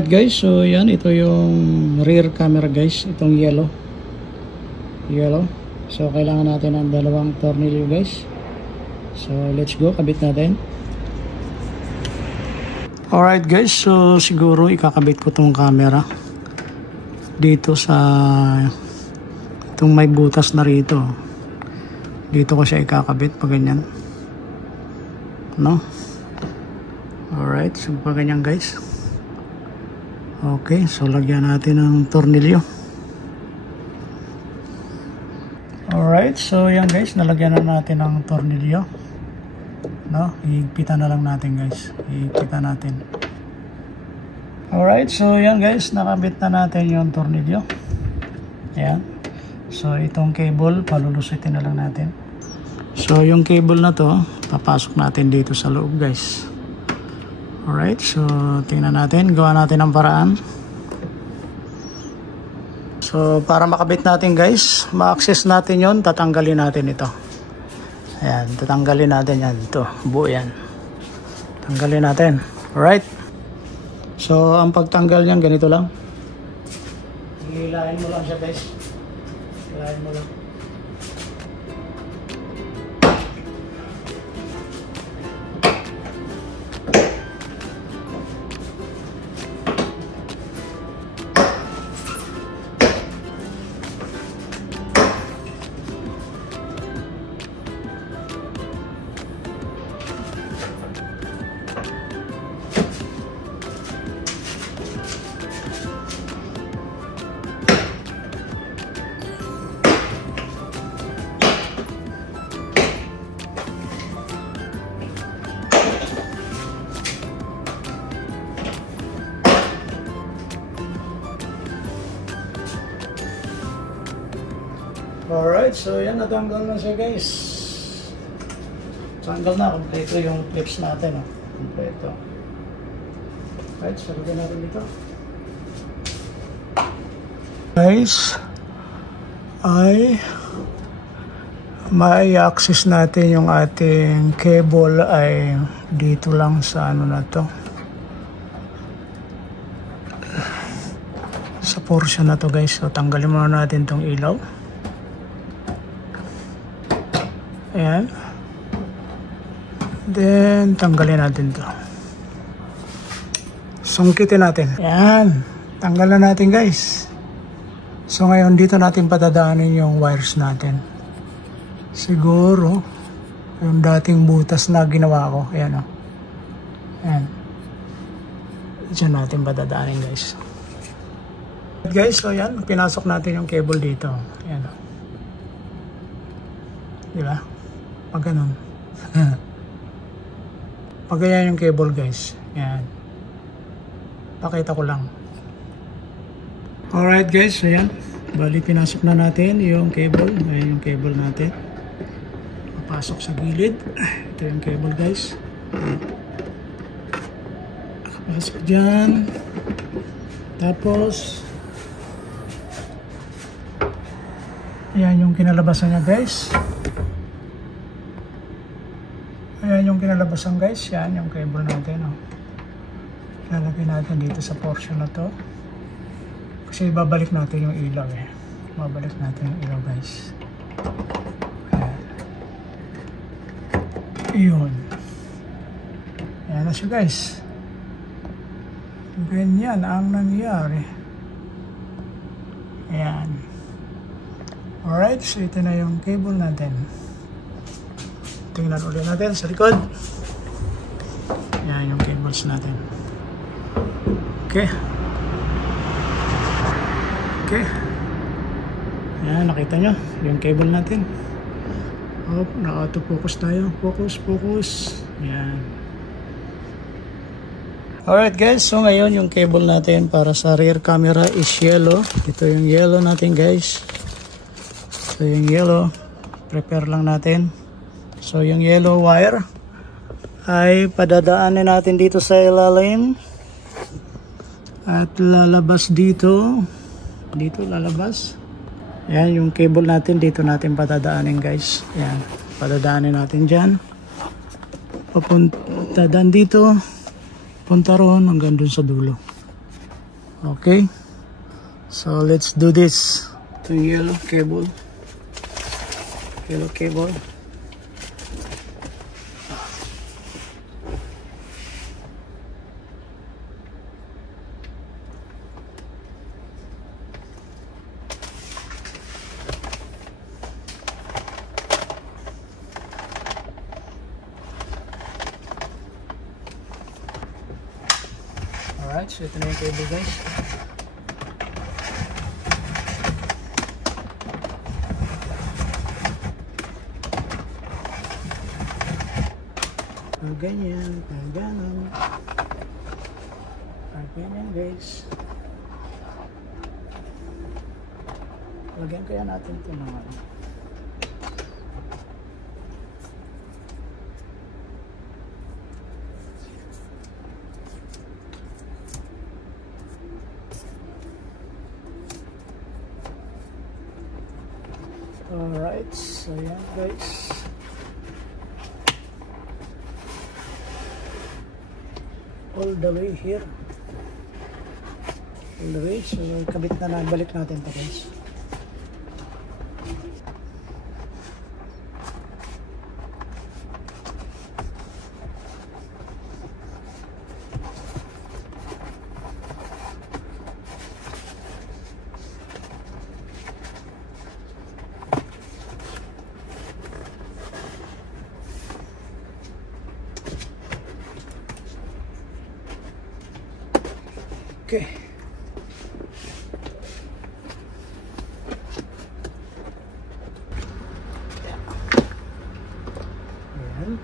Alright guys, so yan, ito yung rear camera guys, itong yellow. So kailangan natin ng dalawang tornilyo guys. So let's go, kabit natin. Alright guys, so siguro ikakabit ko tong camera dito sa itong may butas na rito. Dito ko siya ikakabit pag ganyan, no? Alright, so pag ganyan guys. Okay, so lagyan natin ng tornilyo. Alright, so yan guys, nalagyan na natin ng tornilyo, no? Higpitan na lang natin guys, higpitan natin. Alright, so yan guys, nakabit na natin yung tornilyo. Ayan, so itong cable palulusutin na lang natin. So yung cable na to papasok natin dito sa loob guys. Alright, so tingnan natin, gawa natin ang paraan. So para makabit natin guys, ma-access natin yon, tatanggalin natin ito. Ayan, tatanggalin natin yan, ito, buo yan. Tanggalin natin. Alright, so ang pagtanggal yan ganito lang. Hilahin mo lang siya guys, hilahin mo lang. Alright, so yan, natanggal na siya guys. Tanggal na, kompleto yung clips natin, oh. Kompleto. Alright, so lagyan natin dito. Guys, ay may access natin yung ating cable ay dito lang sa ano na to, sa portion na to guys. So tanggalin muna natin tong ilaw. Ayan. Then tanggalin natin to, sungkitin natin. Ayan, tanggalan natin guys. So ngayon dito natin patadaanin yung wires natin. Siguro yung dating butas na ginawa ko. Ayan, o. Ayan, diyan natin patadaanin guys. Guys, so yan, pinasok natin yung cable dito. Ayan, o. Diba? Pag ganun. Pag ganyan yung cable guys. Ayan, pakita ko lang. Alright guys, so yan, bali pinasok na natin yung cable. Ayan yung cable natin, papasok sa gilid. Ito yung cable guys, nakapasok dyan. Tapos ayan yung kinalabasan niya guys. Ayan yung kinalabasan guys. Yan yung cable natin, oh. Lalagay natin dito sa portion na to, kasi babalik natin yung ilaw, eh. Babalik natin yung ilaw guys. Ayan. Iyon. Ayan na siya guys. Ganyan ang nangyari. Ayan. Alright, so ito na yung cable natin. Tingnan ulit natin sa likod. Ayan yung cables natin. Okay. Okay. Ayan, nakita nyo yung cable natin. Oh, naka-auto-focus tayo. Focus. Ayan. Alright guys, so ngayon yung cable natin para sa rear camera is yellow. Ito yung yellow natin guys. So yung yellow, prepare lang natin. So yung yellow wire ay padadaanin natin dito sa ilalim at lalabas dito. Dito lalabas. Ayan yung cable natin, dito natin padadaanin guys. Ayan, padadaanin natin dyan. Papunta dito, punta roon hanggang dun sa dulo. Okay, so let's do this. Ito yung yellow cable. Yellow cable. Alright, so ito na yung cable guys. Ganyan, ganyan. Ganyan guys. Lagyan kaya natin ito ng ano. Alright, so yan guys. All the way here. All the way. So kabit na, balik natin ito guys. Okay. Ayan.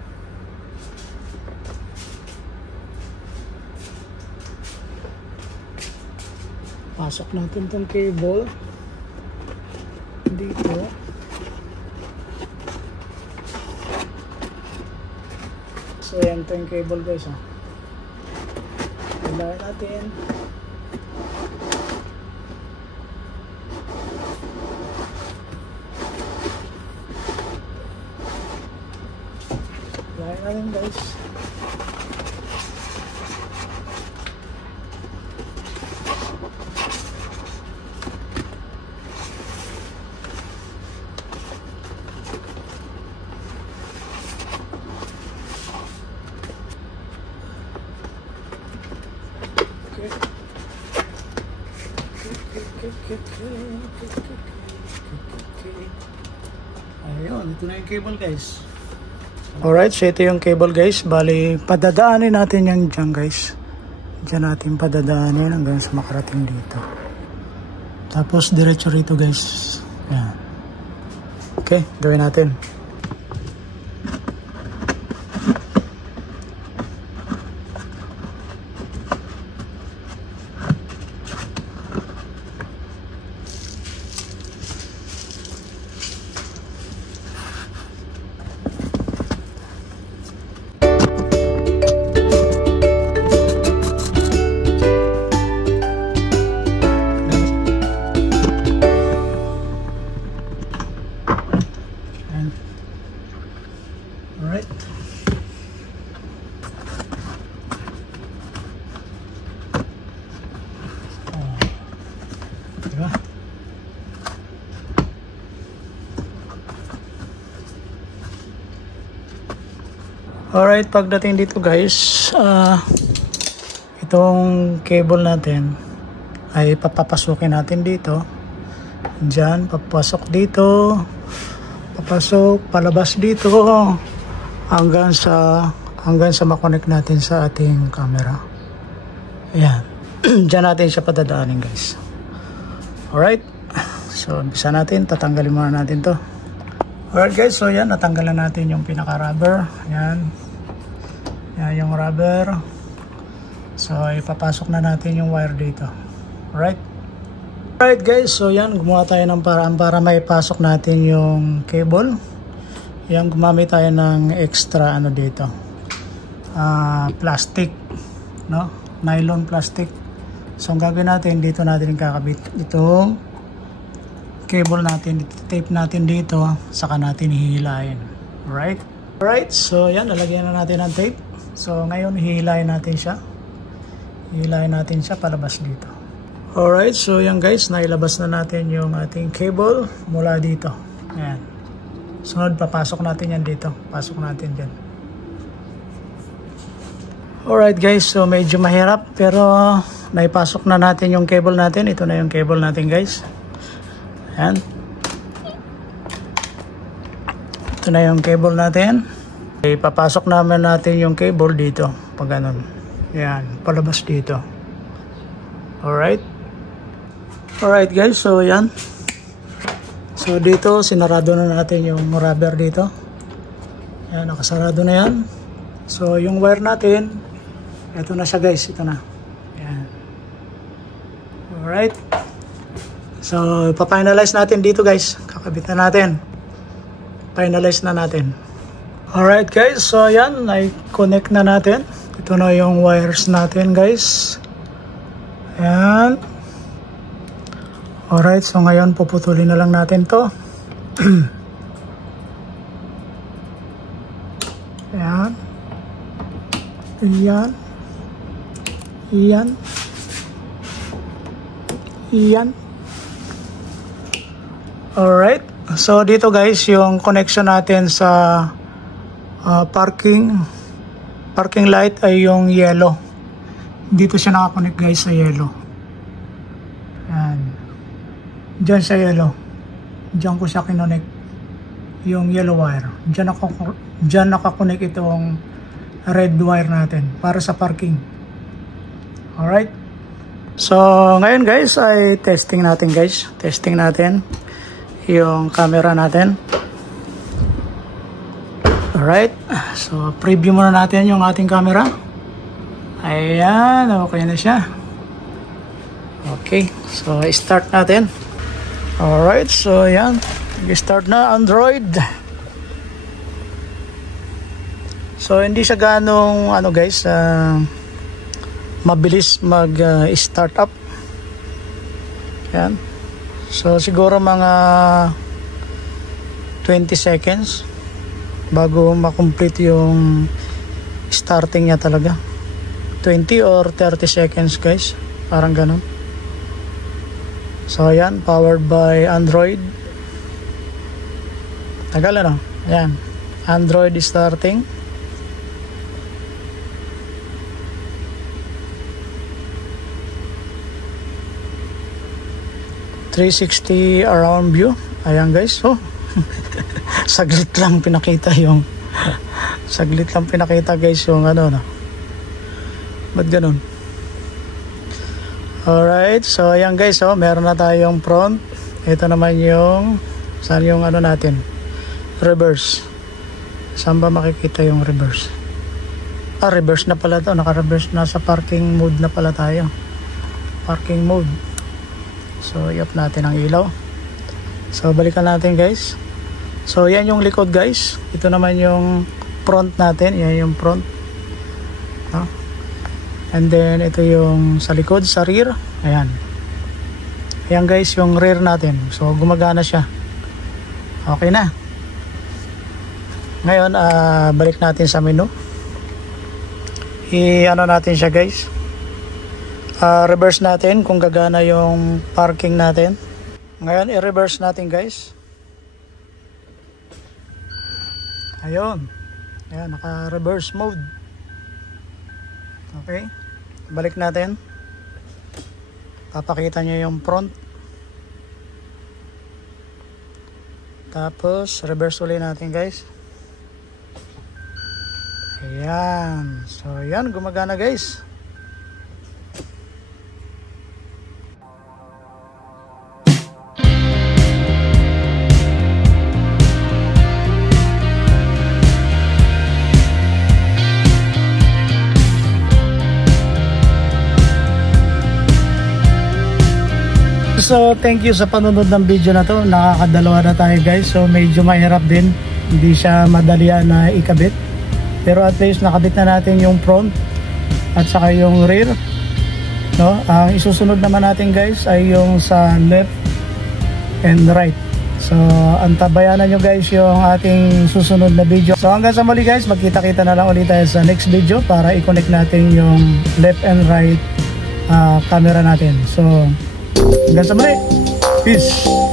Pasok natin itong cable dito. So yan ito yung cable guys. Hilahin natin. Hilahin natin guys. Ayun, ito na yung cable guys. Alright, so ito yung cable guys. Bali, padadaanin natin yan dyan guys. Dyan natin padadaanin hanggang sa makarating dito. Tapos diretso rito guys. Ayan. Okay, gawin natin. Alright. Diba? Alright, pagdating dito guys, itong cable natin ay papapasukin natin dito. Diyan, papasok dito, papasok, palabas dito, hanggang sa makonect natin sa ating camera. Ayan. Diyan natin siya padadaanin guys. Alright. So, umpisa natin. Tatanggalin muna natin to. Alright guys. So, yan. Natanggalan natin yung pinaka-rubber. Ayan. Yan yung rubber. So, ipapasok na natin yung wire dito. Alright. Alright guys. So, yan. Gumawa tayo ng paraan para maipasok natin yung cable. Yan. Gumamit tayo ng extra ano dito. Plastic. No? Nylon plastic. So, ang gagawin natin, dito natin kakabit itong cable natin, tape natin dito, saka natin hihilahin. Alright? Alright, so yan, lalagyan na natin ng tape. So, ngayon, hihilahin natin siya. Hihilahin natin siya palabas dito. Alright, so yan guys, nailabas na natin yung ating cable mula dito. Ayan. Sunod, papasok natin yan dito. Pasok natin dyan. Alright guys, so medyo mahirap pero naipasok na natin yung cable natin. Ito na yung cable natin guys. Ayan. Ito na yung cable natin. Ipapasok naman natin yung cable dito. Pag ganun. Ayan, palabas dito. Alright. Alright guys, so yan. So dito, sinarado na natin yung rubber dito. Ayan, nakasarado na yan. So yung wire natin, ito na siya guys, ito na. Ayan. Alright. So, pa-finalize natin dito guys. Kakabit na natin. Finalize na natin. Alright guys, so yan, i-connect na natin. Ito na yung wires natin guys. Ayan. Alright, so ngayon puputulin na lang natin to. Ayan. Ayan. Ayan. Ayan. Alright, so dito guys yung connection natin sa parking light ay yung yellow. Dito siya nakakonect guys sa yellow. Ayan. Diyan sa yellow. Diyan ko siya kinonect. Yung yellow wire. Diyan nakakonect itong red wire natin para sa parking. Alright. So ngayon guys ay testing natin guys. Testing natin yung camera natin. Alright. So preview muna natin yung ating camera. Ayan. Okay na siya. Okay. So start natin. Alright, so yan. Start na Android. So hindi siya ganong ano guys, mabilis mag-start up. Yan. So siguro mga 20 seconds bago ma-complete yung starting niya talaga. 20 or 30 seconds guys. Parang ganon. So ayan, powered by Android. Tagal ano? Ayan, Android is starting. .360 around view. Ayan guys, oh. saglit lang pinakita guys yung ano no. Ba't ganun? Alright, so ayan guys, oh, meron na tayong front. Ito naman yung saan yung ano natin, reverse. Saan ba makikita yung reverse? Reverse na pala to, naka-reverse na, sa parking mode na pala tayo. Parking mode. So i-off natin ang ilaw. So balikan natin guys. So yan yung likod guys. Ito naman yung front natin. Yan yung front. And then ito yung sa likod, sa rear. Ayan. Ayan guys yung rear natin. So gumagana siya. Okay na. Ngayon balik natin sa menu. I-ano natin siya guys. Reverse natin kung gagana yung parking natin. Ngayon i-reverse natin guys. Ayun. Ayan, naka-reverse mode. Okay. Balik natin. Papakita nyo yung front. Tapos reverse ulit natin guys. Ayan. So ayan, gumagana guys. So thank you sa panonood ng video na to. Nakakadalawa na tayo guys. So medyo mahirap din. Hindi siya madalian na ikabit. Pero at least nakabit na natin yung front at saka yung rear. No? Ang isusunod naman natin guys ay yung sa left and right. So antabayanan nyo guys yung ating susunod na video. So hanggang sa muli guys, magkita-kita na lang ulit tayo sa next video para i-connect natin yung left and right camera natin. So hanggang sa muli, peace.